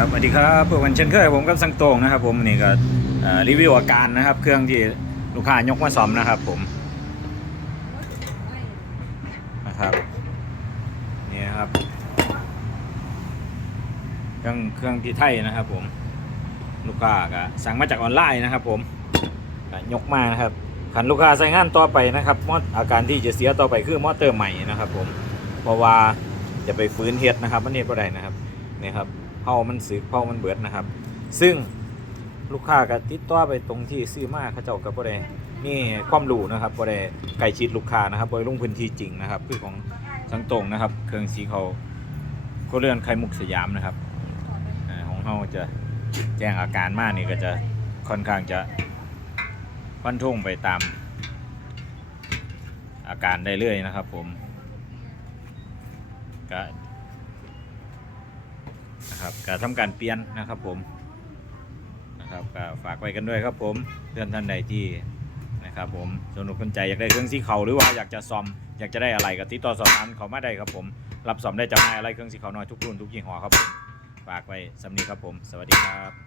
ครับสวัสดีครับเพวกกันเช่นเคยผมกับสังโตงนะครับ ผมนี่ก็รีวิวอาการนะครับ เครื่องที่ลูกค้ายกมาซ่อมนะครับ ผมนะครับนี่ครับ เครื่องเครื่องที่ไทยนะครับ ผมลูกค้าก็สั่งมาจากออนไลน์นะครับ ผมยกมานะครับขันลูกค้าใช้งานต่อไปนะครับมอดอาการที่จะเสียต่อไปคือมอเตอร์ใหม่นะครับ ผมเพราะว่าจะไปฟื้นเฮ็ดนะครับมันเฮ็ดบ่ได้นะครับนี่ครับามันสึกเผามันเบิดนะครับ ซึ่งลูกค้าก็ติดต่อไปตรงที่ซื้อมาเขาเจ้าก็บ่ได้นี่ความรู้นะครับบ่ได้ใกล้ชิดลูกค้านะครับบ่ได้ลงพื้นที่จริงนะครับ คือของสังตรงนะครับ เครื่องสีเขาก็เรือนไข่มุกสยามนะครับของเฮาจะแจ้งอาการมากนี่ก็จะค่อนข้างจะฟันธงไปตาม อาการได้เรื่อยนะครับผมก็ นะครับการทำการเปลี่ยนนะครับผมนะครับก็ฝากไว้กันด้วยครับผมเพื่อนท่านใดที่นะครับผมสนุกสนใจอยากได้เครื่องสีเขาหรือว่าอยากจะซ่อมอยากจะได้อะไรกับติดต่อสอบถามเขามาได้ครับผม รับซ่อมได้จำหน่ายอะไรเครื่องสีเขาน้อยทุกรุ่นทุกยี่ห้อครับผมฝากไว้สำนีครับผม สวัสดีครับ